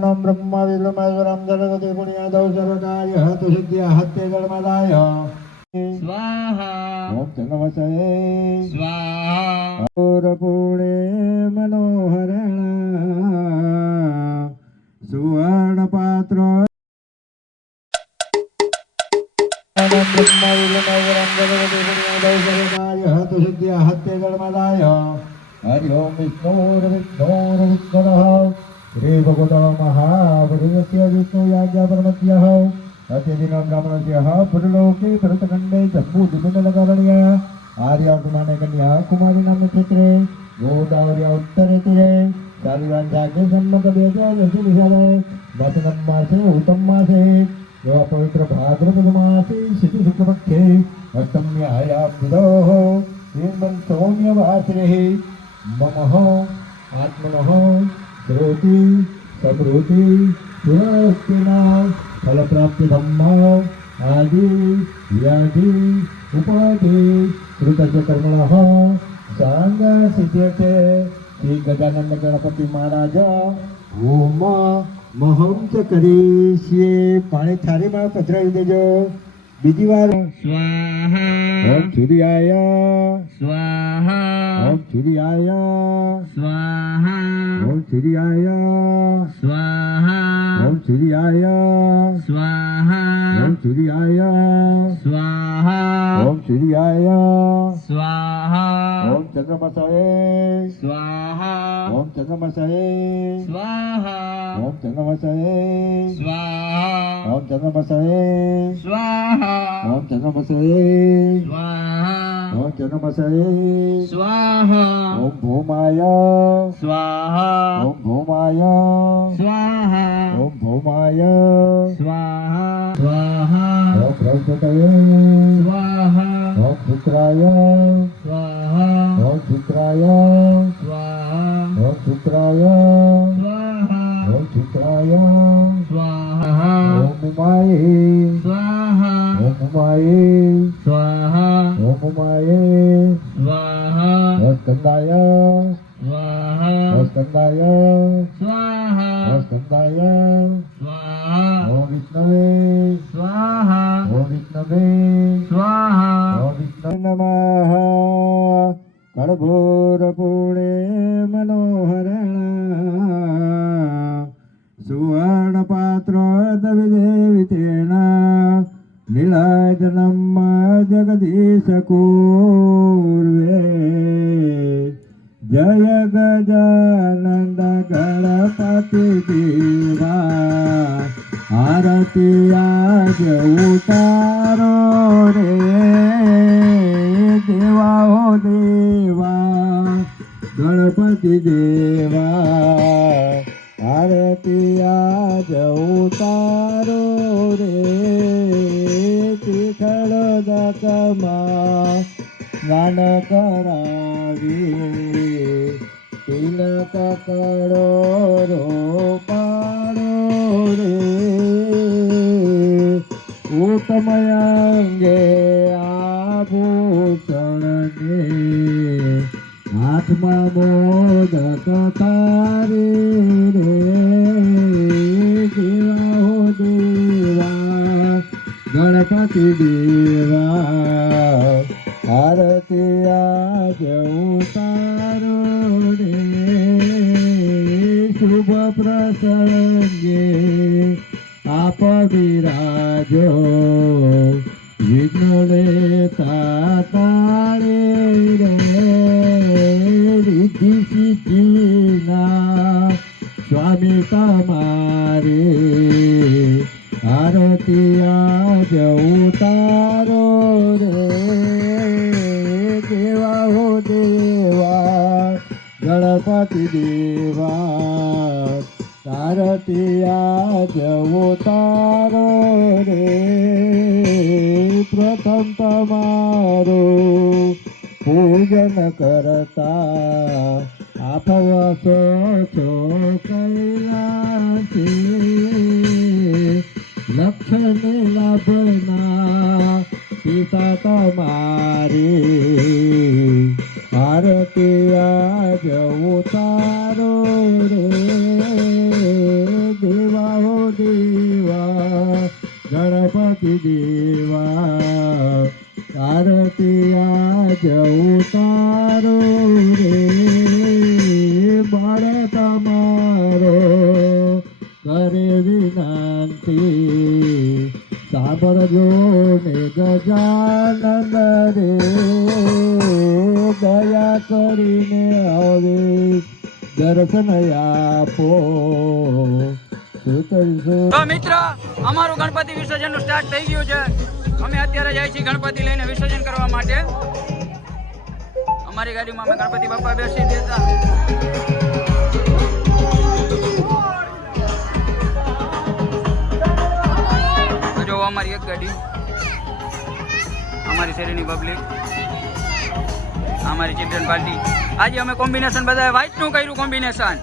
नम ब्रह्मा विष्णुमहेश्वरं सरस्वती पुण्यादौ सर्वकार्यः तुसिद्ध्यः हत्यजन्मदाय स्वाहा ओम चन्द्रमसये स्वाहा पूर्णे मनोहरण सुवर्णपात्र नम ब्रह्मा विष्णुमहेश्वरं सरस्वती पुण्यादौ सर्वकार्यः तुसिद्ध्यः हत्यजन्मदाय हरि ओम विष्णुर्विष्णुर्विष्णुः श्री भगवतो महापुरुषस्य विष्णुयाज्ञा परमत्यः अत्यदिनं ब्राह्मणस्य पुरलोके भरतखण्डे जम्बूद्वीपनगरण्य आर्यावर्तमाने कन्या कुमारी नाम क्षेत्रे गोदावरी उत्तरे तीरे शालिवांशाग्ने सम्मत 2020 वसनं मासे उत्तम मासे एवं पवित्र भाद्रपद मासे शिशु शुक्लपक्षे अष्टम्यायां विदोः सौम्यवासरे ममः आत्मनः श्रोति समृद्धि सुरस्तिना फलप्राप्ति धम्म आदि व्याधि उपाधि कृतस्य कर्मणः सांग सिद्ध्यते श्री गजानन गणपति महाराज ओम महम च करिष्ये पाणी थारीमां पधरावी देजो बीजी वार स्वाहा ओम सूर्याय स्वाहा ओम सूर्याय स्वाहा ओम सूर्याय स्वाहा ओम सूर्याय स्वाहा ओम सूर्याय स्वाहा ओम सूर्याय स्वाहा ओम चंद्रमसये स्वाहा ओम चंद्रमसये स्वाहा ओम चंद्रमसये स्वाहा ओम चंद्रमसये स्वाहा ओम चंद्रमसये स्वाहा ओम चंद्रमसये स्वाहा ओम भौमाय स्वाहा ओम भौमाय स्वाहा ओम भौमाय स्वाहा स्वाहा ओम बृहस्पतये स्वाहा ओम शुक्राय स्वाहा ओम शुक्राय स्वाहा ओम शुक्राय स्वाहा ओम शुक्राय स्वाहा ओम उमाये स्वाहा ओम उमाये स्वाहा ओम उमाये स्वाहा ओम स्कंदाय स्वाहा ओम स्कंदाय स्वाहा ओम स्कंदाय स्वाहा ओम विष्णवे स्वाहा ओम विष्णवे स्वाहा ओम विष्णवे नमः कर्पूरपूर्णे मनोहरण सुवर्णपात्रोदविदेवितेन नीलाजनं जगदीशपूर्वे जय गजानन गणपति देवा आरती आज उतारो रे देवा हो देवा गणपति देवा आरती आज उतारो रे तिखळ दकमा गान करावी तिलक करो रो पाडो रे उत्तमयांगे आभूषण दे आत्मा मोदक तारे रे देवा हो देवा गणपति देवा आरती आज उतारो रे शुभ प्रसंगे आप विराजो विघ्नलेता ताळे रे रिद्धि सिद्धीना स्वामी तमारे आरती आज उतारो रे देवा हो देवा गणपति देवा आरती आज उतारो रे प्रथम तमारो पूजन करता आप वसो छो कैलासी लक्ष्मी लाभना पिता तमारे आरती आज उतारो रे ભરજો ને ગજાનંદ રે દયા કરીને હવે દર્શન આપો તો મિત્ર અમારું ગણપતિ વિસર્જન નું સ્ટાર્ટ થઈ ગયું છે. અમે અત્યારે જાય છીએ ગણપતિ લઈને વિસર્જન કરવા માટે. અમારી ગાડીમાં અમે ગણપતિ બાપા બેસી દેતા. જો અમારી એક ગાડી, અમારી શેરીની પબ્લિક, અમારી ચિલ્ડ્રન પાર્ટી. આજે અમે કોમ્બિનેશન બધા વ્હાઈટ નું કર્યું કોમ્બિનેશન.